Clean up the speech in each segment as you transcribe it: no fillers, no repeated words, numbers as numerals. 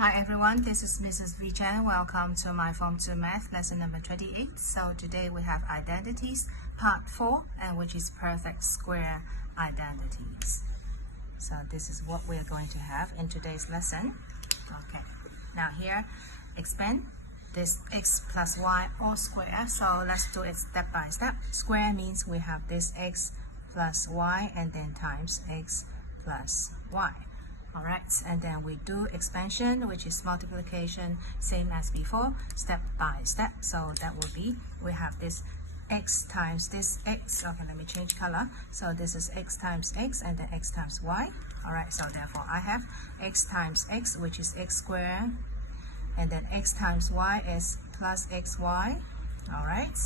Hi everyone, this is Mrs. V Chen. Welcome to my Form 2 Math lesson number 28. So today we have identities, part 4, and which is perfect square identities. So this is what we're going to have in today's lesson. Okay, now here, expand this x plus y all square. So let's do it step by step. Square means we have this x plus y and then times x plus y. Alright, and then we do expansion, which is multiplication, same as before, step by step. So that will be, we have this x times this x. Okay, let me change color. So this is x times x and then x times y. Alright, so therefore I have x times x, which is x squared, and then x times y is plus xy. Alright,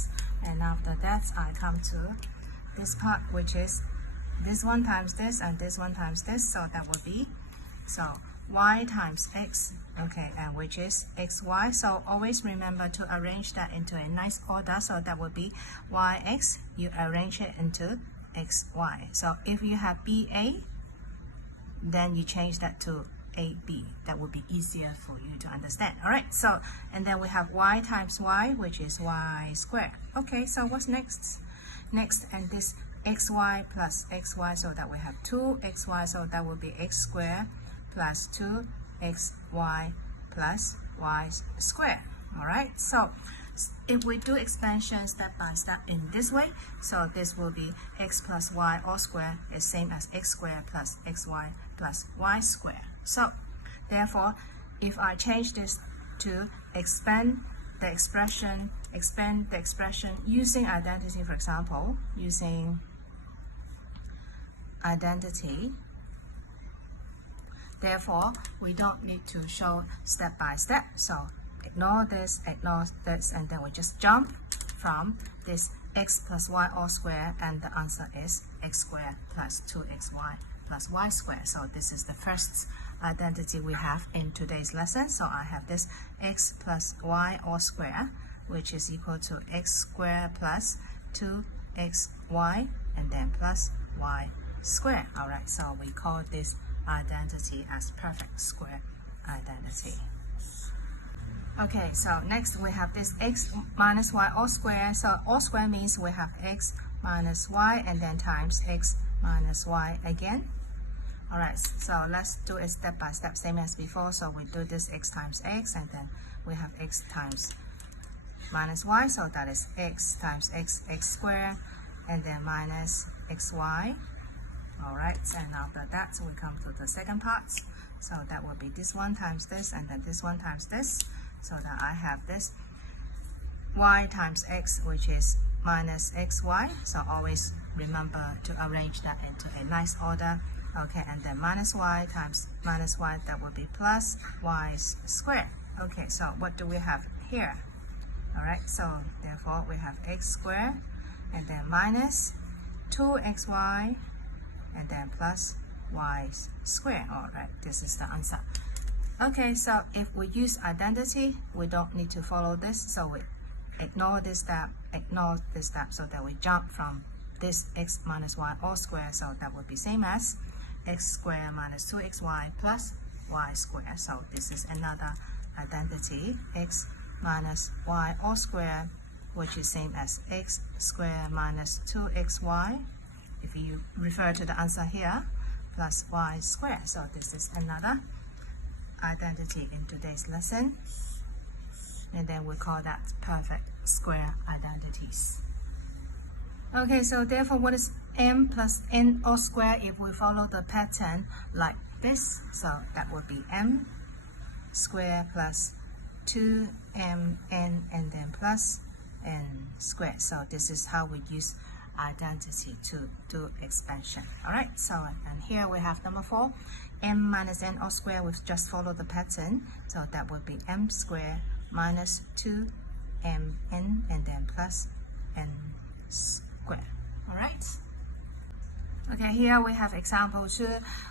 and after that I come to this part, which is this one times this and this one times this. So that will be, so y times x, okay, and which is xy. So always remember to arrange that into a nice order. So that would be yx, you arrange it into xy. So if you have ba, then you change that to ab. That would be easier for you to understand. Alright, so and then we have y times y, which is y squared. Okay, so what's next? Next, and this xy plus xy, so that we have 2xy, so that will be x squared plus 2xy plus y squared. Alright, so if we do expansion step by step in this way, so this will be x plus y all squared is same as x squared plus xy plus y squared. So therefore, if I change this to expand the expression using identity, for example, using identity, therefore, we don't need to show step by step. So ignore this, and then we just jump from this x plus y all square, and the answer is x squared plus 2xy plus y squared. So this is the first identity we have in today's lesson. So I have this x plus y all square, which is equal to x squared plus 2xy and then plus y squared. Alright, so we call this identity as perfect square identity. Okay, so next we have this x minus y all square. So all square means we have x minus y and then times x minus y again. Alright, so let's do it step by step, same as before. So we do this x times x, and then we have x times minus y, so that is x times x squared, and then minus xy. Alright, and after that we come to the second part. So that will be this one times this and then this one times this. So that I have this y times x, which is minus xy. So always remember to arrange that into a nice order. Okay, and then minus y times minus y, that will be plus y squared. Okay, so what do we have here? Alright, so therefore we have x squared and then minus 2xy and then plus y squared. Alright, this is the answer. Okay, so if we use identity, we don't need to follow this. So we ignore this step, so that we jump from this x minus y all square. So that would be same as x squared minus 2xy plus y squared. So this is another identity, x minus y all square, which is same as x squared minus 2xy, if you refer to the answer here, plus y squared. So this is another identity in today's lesson, and then we call that perfect square identities. Okay, so therefore what is m plus n all square if we follow the pattern like this? So that would be m squared plus 2mn and then plus n squared. So this is how we use identity to do expansion. Alright, so and here we have number 4, m minus n all square. We just follow the pattern, so that would be m squared minus 2mn and then plus n squared. Alright, okay, here we have example 2,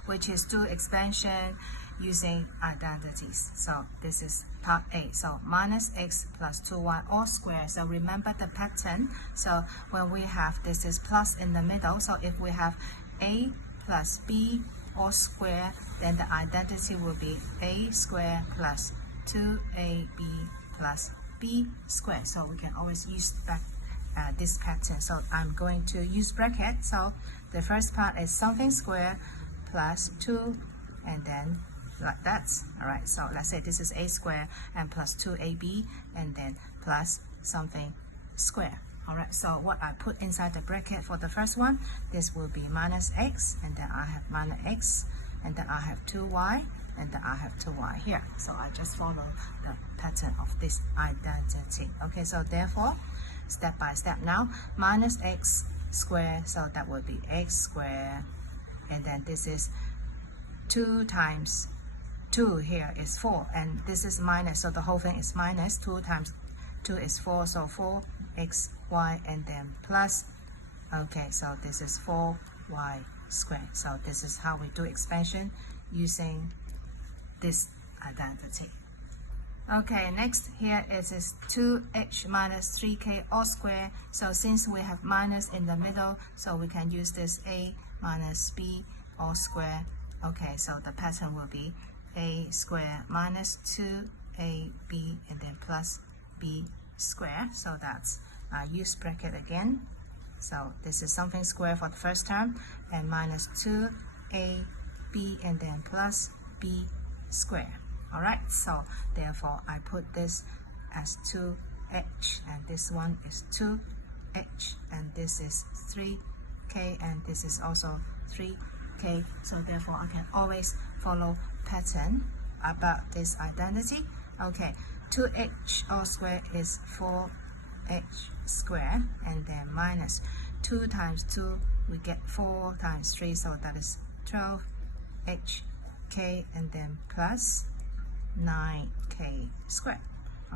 which is do expansion using identities. So this is part A. So minus x plus 2y all square. So remember the pattern. So when we have this is plus in the middle. So if we have a plus b all square, then the identity will be a square plus 2ab plus b squared. So we can always use that this pattern. So I'm going to use bracket. So the first part is something square plus 2, and then like that. All right, so let's say this is a square and plus 2ab, and then plus something square. All right, so what I put inside the bracket for the first one, this will be minus x, and then I have minus x, and then I have 2y, and then I have 2y here. So I just follow the pattern of this identity. Okay, so therefore, step by step now, minus x squared, so that will be x squared, and then this is 2 times 2 here is 4, and this is minus, so the whole thing is minus. 2 times 2 is 4, so 4xy, and then plus, okay, so this is 4y squared. So this is how we do expansion using this identity. Okay, next here is 2h minus 3k all square. So since we have minus in the middle, so we can use this a minus b all square. Okay, so the pattern will be a square minus 2ab, and then plus b square. So that's use bracket again. So this is something square for the first term, and minus 2ab, and then plus b square. All right, so therefore I put this as 2h, and this one is 2h, and this is 3k, and this is also 3k. So therefore I can always follow pattern about this identity. Okay, 2h all square is 4h square, and then minus 2 times 2, we get 4 times 3, so that is 12hk, and then plus 9k squared.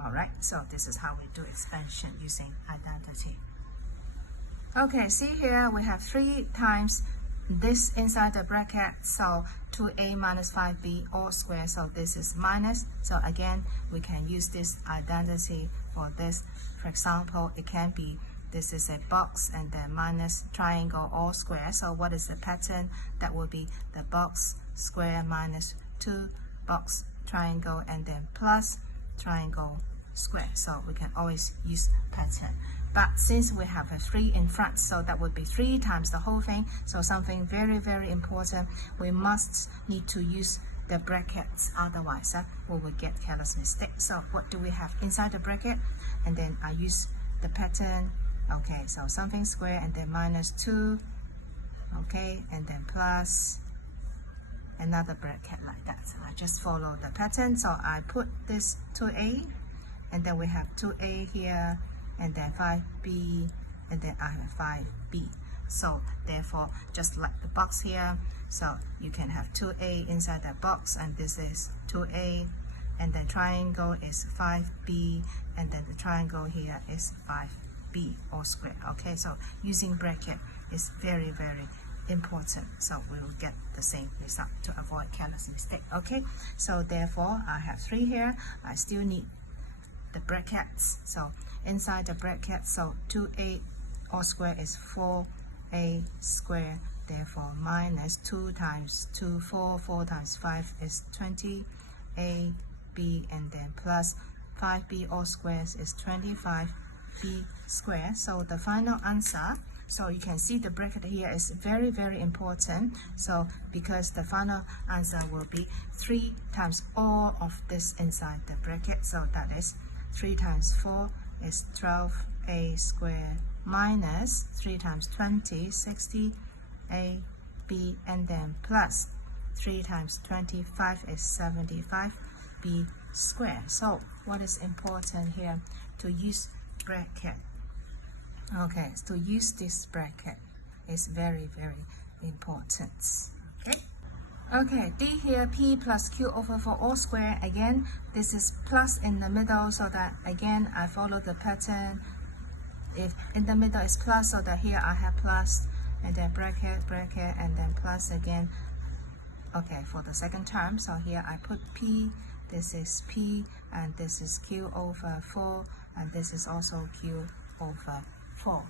All right, so this is how we do expansion using identity. Okay, see here we have 3 times this inside the bracket, so 2a minus 5b all square, so this is minus. So again, we can use this identity for this. For example, it can be this is a box, and then minus triangle all square. So what is the pattern? That will be the box square minus 2 box triangle, and then plus triangle square. So we can always use pattern. But since we have a 3 in front, so that would be 3 times the whole thing. So something very, very important, we must need to use the brackets, otherwise we will get careless mistake. So what do we have inside the bracket? And then I use the pattern. Okay, so something square, and then minus 2, okay, and then plus another bracket like that. So I just follow the pattern. So I put this 2a, and then we have 2a here, and then 5b, and then I have 5b. So therefore, just like the box here, so you can have 2a inside that box, and this is 2a, and the triangle is 5b, and then the triangle here is 5b all square. Okay, so using bracket is very, very important, so we will get the same result to avoid careless mistake. Okay, so therefore I have 3 here. I still need the brackets. So inside the bracket, so 2a all square is 4a square, therefore minus 2 times 2, 4 times 5 is 20ab, and then plus 5b all squares is 25b square. So the final answer, so you can see the bracket here is very, very important. So because the final answer will be 3 times all of this inside the bracket, so that is 3 times 4 is 12a square minus 3 times 20, 60ab, and then plus 3 times 25 is 75b square. So what is important here? To use bracket. Okay, to use this bracket is very, very important. Okay. Okay, D here, P plus Q over 4 all square. Again, this is plus in the middle, so that again I follow the pattern. If in the middle is plus, so that here I have plus, and then bracket, and then plus again. Okay, for the second term, so here I put P, this is P, and this is Q over 4, and this is also Q over 4.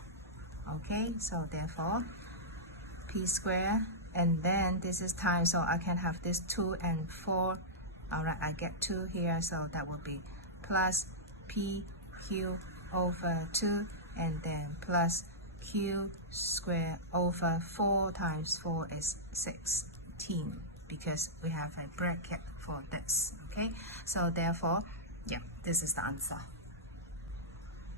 Okay, so therefore P square and then this is times, so I can have this 2 and 4. All right, I get 2 here, so that will be plus PQ over 2, and then plus Q squared over 4 times 4 is 16, because we have a bracket for this. Okay, so therefore, yeah, this is the answer.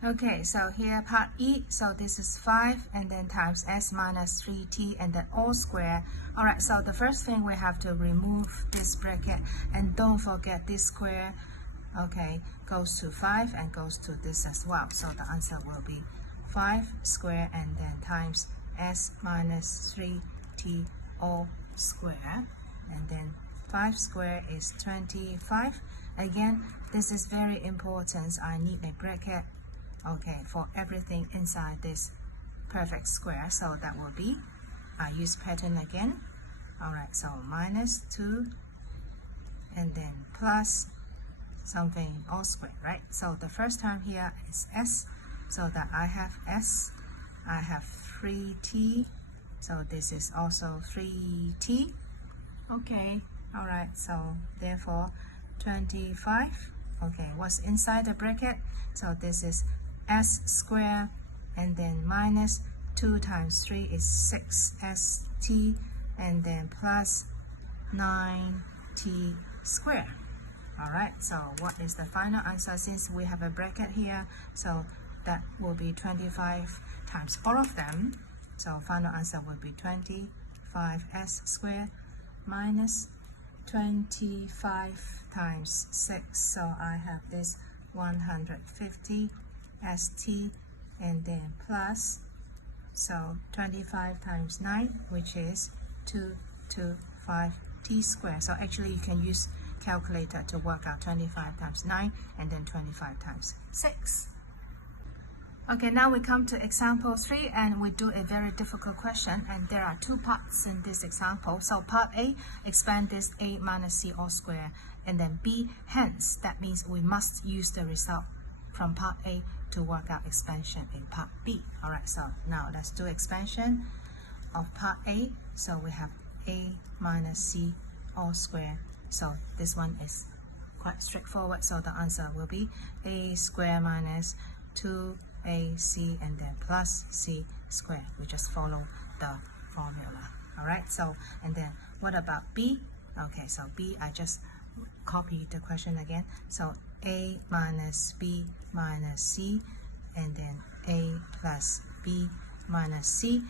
Okay, so here part E, so this is 5 and then times s minus 3t and then all square. All right, so the first thing we have to remove this bracket, and don't forget this square, okay, goes to 5 and goes to this as well. So the answer will be 5 square and then times s minus 3t all square, and then 5 square is 25. Again, this is very important. I need a bracket, okay, for everything inside this perfect square. So that will be, I use pattern again. All right, so minus 2 and then plus something all square, right? So the first term here is s, so that I have s, I have 3t, so this is also 3t. Okay, all right, so therefore 25. Okay, what's inside the bracket? So this is s squared and then minus 2 times 3 is 6st and then plus 9t squared. All right, so what is the final answer? Since we have a bracket here, so that will be 25 times all of them. So final answer will be 25s squared minus 25 times 6. So I have this 150 st and then plus, so 25 times 9, which is 225t squared. So actually you can use calculator to work out 25 times 9 and then 25 times 6. Okay, now we come to example 3 and we do a very difficult question, and there are 2 parts in this example. So part A, expand this a minus c all square, and then B, hence that means we must use the result from part A to work out expansion in part B. All right, so now let's do expansion of part A. So we have a minus c all square. So this one is quite straightforward, so the answer will be a square minus 2ac and then plus c squared. We just follow the formula. All right, so and then what about B? Okay, so B, I just copy the question again. So a minus b minus c and then a plus b minus c.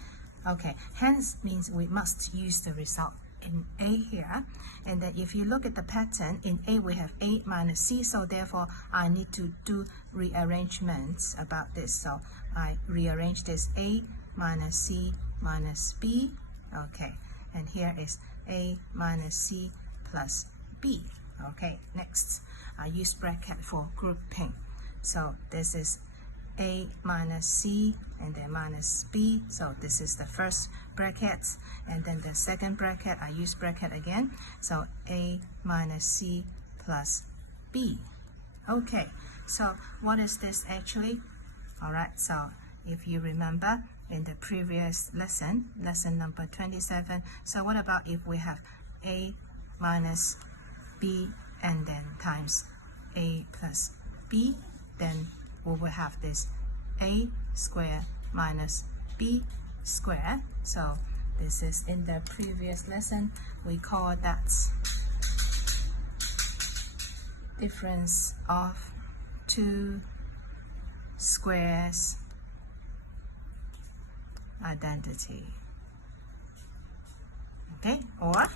Okay, hence means we must use the result in A here, and then if you look at the pattern in A, we have A minus C, so therefore I need to do rearrangements about this. So I rearrange this A minus C minus B. Okay, and here is A minus C plus B. Okay, next I use bracket for grouping. So this is A minus C and then minus B. So this is the first bracket, and then the second bracket I use bracket again. So A minus C plus B. Okay, so what is this actually? All right, so if you remember in the previous lesson, lesson number 27, so what about if we have A minus B and then times A plus B, then we will have this A squared minus B squared. So this is in the previous lesson, we call that difference of two squares identity. Okay, or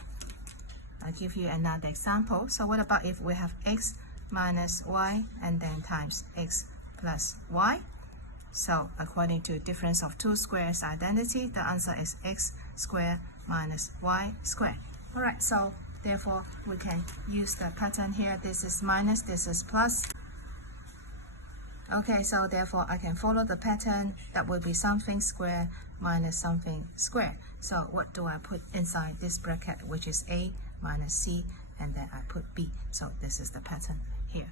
I'll give you another example. So what about if we have x minus y and then times x plus y? So according to difference of two squares identity, the answer is x squared minus y squared. All right, so therefore we can use the pattern here. This is minus, this is plus. Okay, so therefore I can follow the pattern. That will be something squared minus something squared. So what do I put inside this bracket, which is A minus C, and then I put B. So this is the pattern here.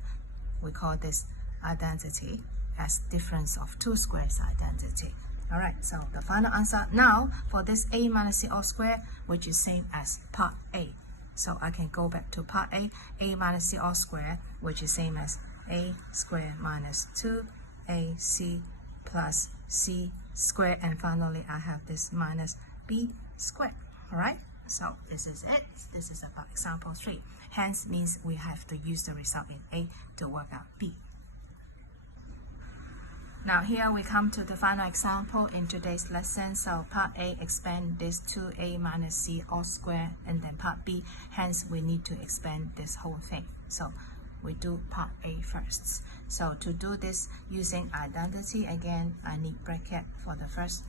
We call this identity as difference of two squares identity. Alright, so the final answer now for this a minus c all square, which is same as part A. So I can go back to part a minus c all square, which is same as a squared minus 2ac plus c squared, and finally I have this minus b squared. Alright, so this is it. This is about example 3. Hence means we have to use the result in A to work out B. Now here we come to the final example in today's lesson. So part A, expand this 2a minus c all square, and then part B, hence we need to expand this whole thing. So we do part A first. So to do this using identity, again I need bracket for the first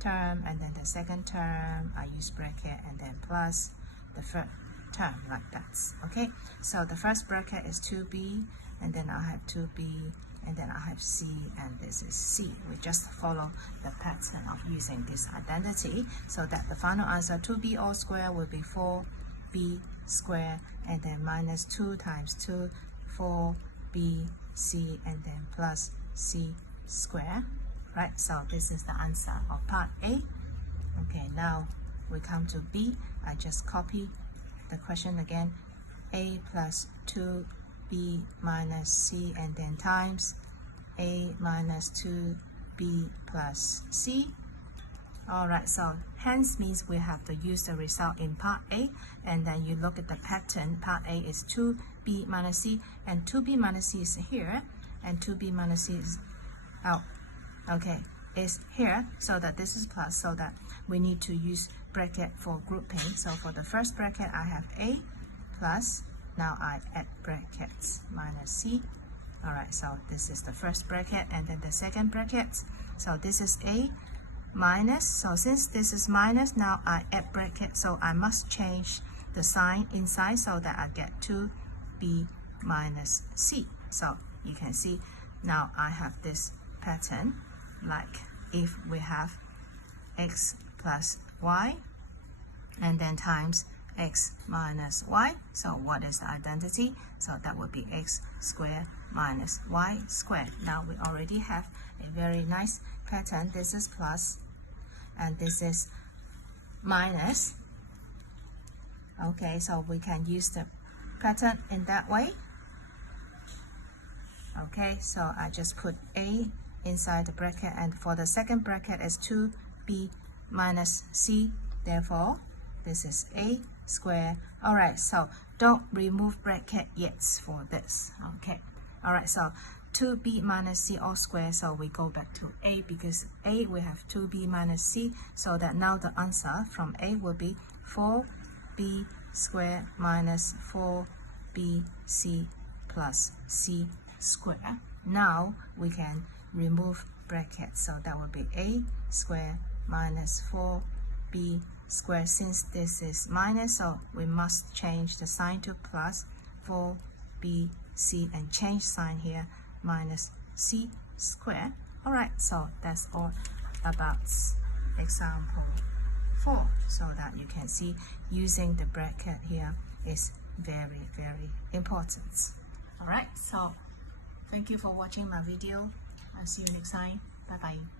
term, and then the second term I use bracket, and then plus the third term, like that. Okay, so the first bracket is 2b, and then I have 2b, and then I have c, and this is c. We just follow the pattern of using this identity, so that the final answer 2b all square will be 4b squared, and then minus 2 times 2, 4b c, and then plus c squared. Right, so this is the answer of part A. Okay, now we come to B. I just copy the question again. A plus 2b minus c, and then times a minus 2b plus c. Alright, so hence means we have to use the result in part A, and then you look at the pattern. Part A is 2b minus c, and 2b minus c is here, and 2b minus c is out. Okay, is here, so that this is plus, so that we need to use bracket for grouping. So for the first bracket I have a plus, now I add brackets, minus c. Alright, so this is the first bracket, and then the second bracket. So this is a minus, so since this is minus, now I add bracket, so I must change the sign inside so that I get 2b minus c. So you can see now I have this pattern, like if we have x plus y, and then times x minus y. So what is the identity? So that would be x squared minus y squared. Now we already have a very nice pattern. This is plus, and this is minus. Okay, so we can use the pattern in that way. Okay, so I just put a inside the bracket, and for the second bracket is 2b minus c. Therefore, this is a squared. Alright, so don't remove bracket yet for this. Okay, alright, so 2b minus c all square, so we go back to a, because a we have 2b minus c, so that now the answer from a will be 4b squared minus 4bc plus c squared. Now we can remove brackets, so that will be a squared minus 4b squared. Since this is minus, so we must change the sign to plus 4bc, and change sign here, minus c squared. Alright, so that's all about example 4, so that you can see using the bracket here is very, very important. Alright, so thank you for watching my video. I'll see you next time. Bye bye.